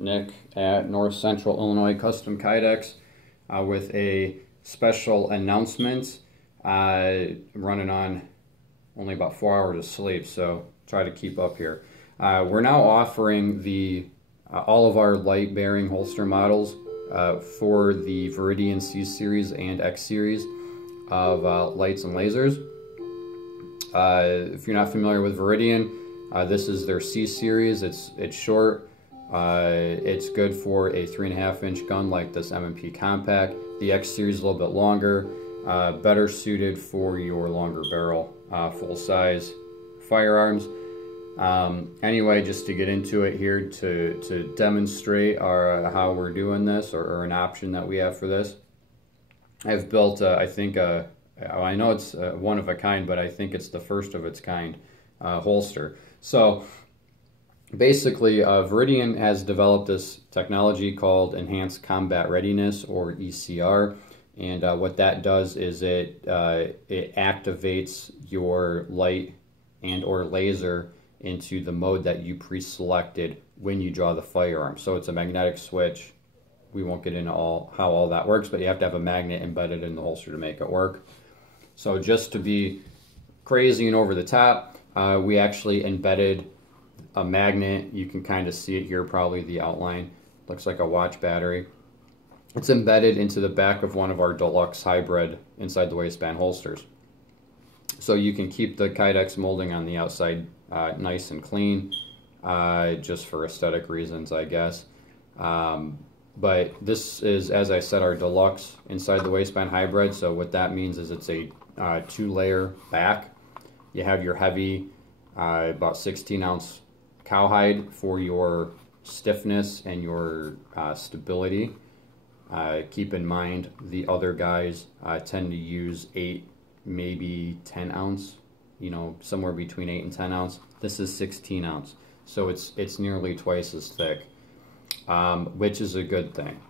Nick at North Central Illinois Custom Kydex with a special announcement. Running on only about 4 hours of sleep, so try to keep up here. We're now offering all of our light bearing holster models for the Viridian C series and X series of lights and lasers. If you're not familiar with Viridian, this is their C series. It's short. It's good for a 3.5 inch gun like this M&P Compact. The X series is a little bit longer, better suited for your longer barrel, full size firearms. Anyway, just to get into it here, to demonstrate how we're doing this, or an option that we have for this, I've built I think I know it's one of a kind, but I think it's the first of its kind holster. So basically, Viridian has developed this technology called Enhanced Combat Readiness, or ECR, and what that does is it activates your light and or laser into the mode that you pre-selected when you draw the firearm. So it's a magnetic switch. We won't get into how all that works, but you have to have a magnet embedded in the holster to make it work. So just to be crazy and over the top, we actually embedded a magnet. You can kind of see it here, probably the outline. Looks like a watch battery. It's embedded into the back of one of our deluxe hybrid inside the waistband holsters. So you can keep the Kydex molding on the outside nice and clean, just for aesthetic reasons, I guess. But this is, as I said, our deluxe inside the waistband hybrid. So what that means is it's a 2-layer back. You have your heavy, about 16-ounce cowhide for your stiffness and your stability. Keep in mind, the other guys tend to use 8, maybe 10 ounce, somewhere between 8 and 10 ounce. This is 16 ounce, so it's nearly twice as thick, which is a good thing.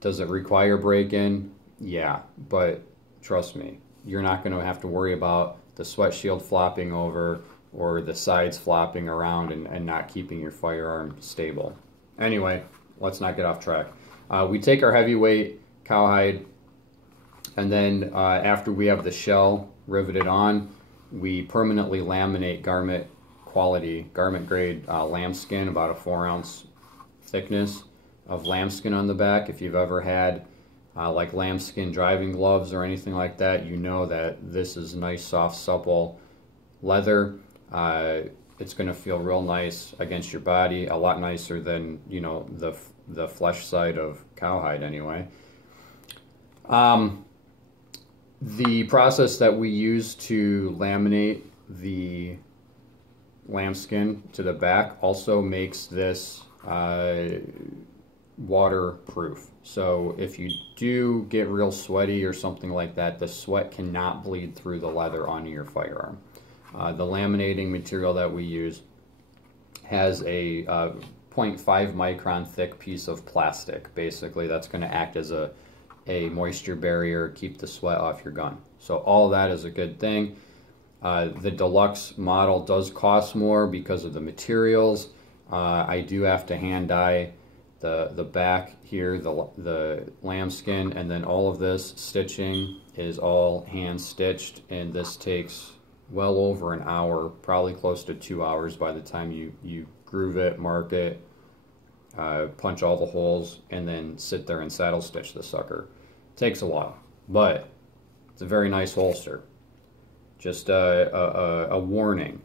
Does it require break-in? Yeah, but trust me, you're not going to have to worry about the sweat shield flopping over or the sides flopping around and not keeping your firearm stable. Anyway, let's not get off track. We take our heavyweight cowhide, and then after we have the shell riveted on, we permanently laminate garment grade lambskin, about a 4-ounce thickness of lambskin on the back. If you've ever had like lambskin driving gloves or anything like that, you know that this is nice, soft, supple leather. It's going to feel real nice against your body, a lot nicer than the flesh side of cowhide anyway. The process that we use to laminate the lambskin to the back also makes this waterproof. So if you do get real sweaty or something like that, the sweat cannot bleed through the leather onto your firearm. The laminating material that we use has a 0.5 micron thick piece of plastic. Basically, that's going to act as a moisture barrier, keep the sweat off your gun. So all that is a good thing. The deluxe model does cost more because of the materials. I do have to hand dye the back here, the lambskin, and then all of this stitching is all hand stitched, and this takes well over an hour, probably close to 2 hours by the time you groove it, mark it, punch all the holes, and then sit there and saddle stitch the sucker. It takes a while, but it's a very nice holster. Just a warning: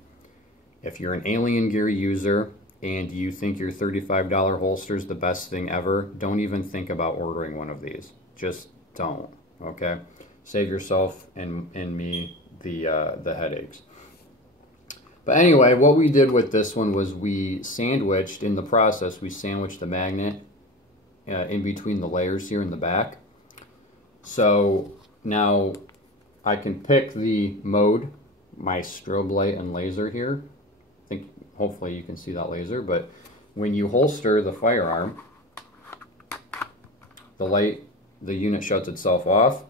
if you're an Alien Gear user and you think your $35 holster is the best thing ever, don't even think about ordering one of these. Just don't. Okay, save yourself and me the headaches. But anyway, what we did with this one was we sandwiched, in the process, we sandwiched the magnet in between the layers here in the back. So now I can pick the mode, my strobe light and laser here. I think hopefully you can see that laser, but when you holster the firearm, the unit shuts itself off.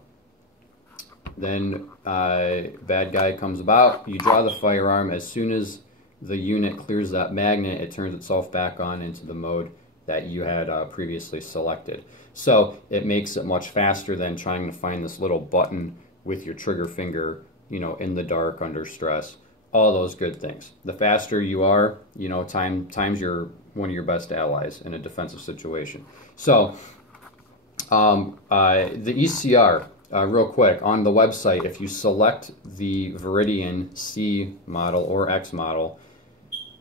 Then bad guy comes about, you draw the firearm. As soon as the unit clears that magnet, it turns itself back on into the mode that you had previously selected. So it makes it much faster than trying to find this little button with your trigger finger, you know, in the dark under stress. All those good things. The faster you are, you know, time's one of your best allies in a defensive situation. So the ECR, real quick, on the website, if you select the Viridian C model or X model,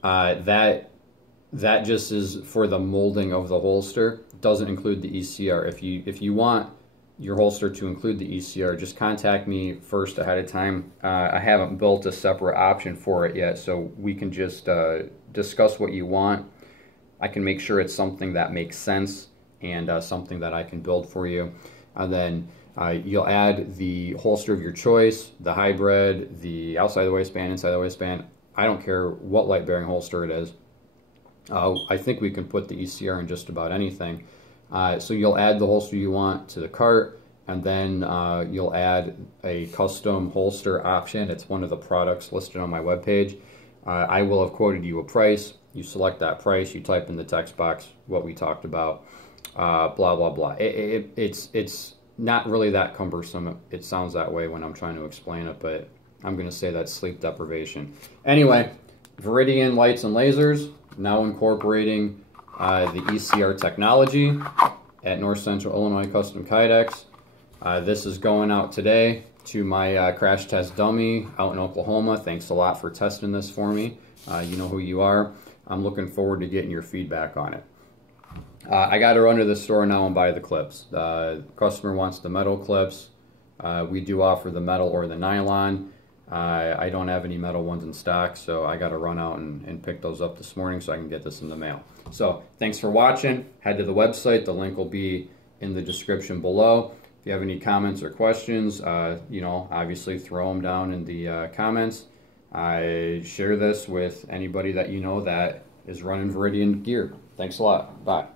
that just is for the molding of the holster. Doesn't include the ECR. If you want your holster to include the ECR, just contact me first ahead of time. I haven't built a separate option for it yet, so we can just discuss what you want. I can make sure it's something that makes sense and something that I can build for you. And then you'll add the holster of your choice, the hybrid, the outside the waistband, inside the waistband. I don't care what light bearing holster it is. I think we can put the ECR in just about anything. So you'll add the holster you want to the cart, and then you'll add a custom holster option. It's one of the products listed on my webpage. I will have quoted you a price. You select that price, you type in the text box what we talked about, blah, blah, blah. It's not really that cumbersome. It sounds that way when I'm trying to explain it, but I'm going to say that's sleep deprivation. Anyway, Viridian lights and lasers, now incorporating the ECR technology at North Central Illinois Custom Kydex. This is going out today to my crash test dummy out in Oklahoma. Thanks a lot for testing this for me. You know who you are. I'm looking forward to getting your feedback on it. I got to run to the store now and buy the clips. The customer wants the metal clips. We do offer the metal or the nylon. I don't have any metal ones in stock, so I got to run out and pick those up this morning so I can get this in the mail. So thanks for watching. Head to the website. The link will be in the description below. If you have any comments or questions, you know, obviously throw them down in the comments. Share this with anybody that you know that is running Viridian gear. Thanks a lot. Bye.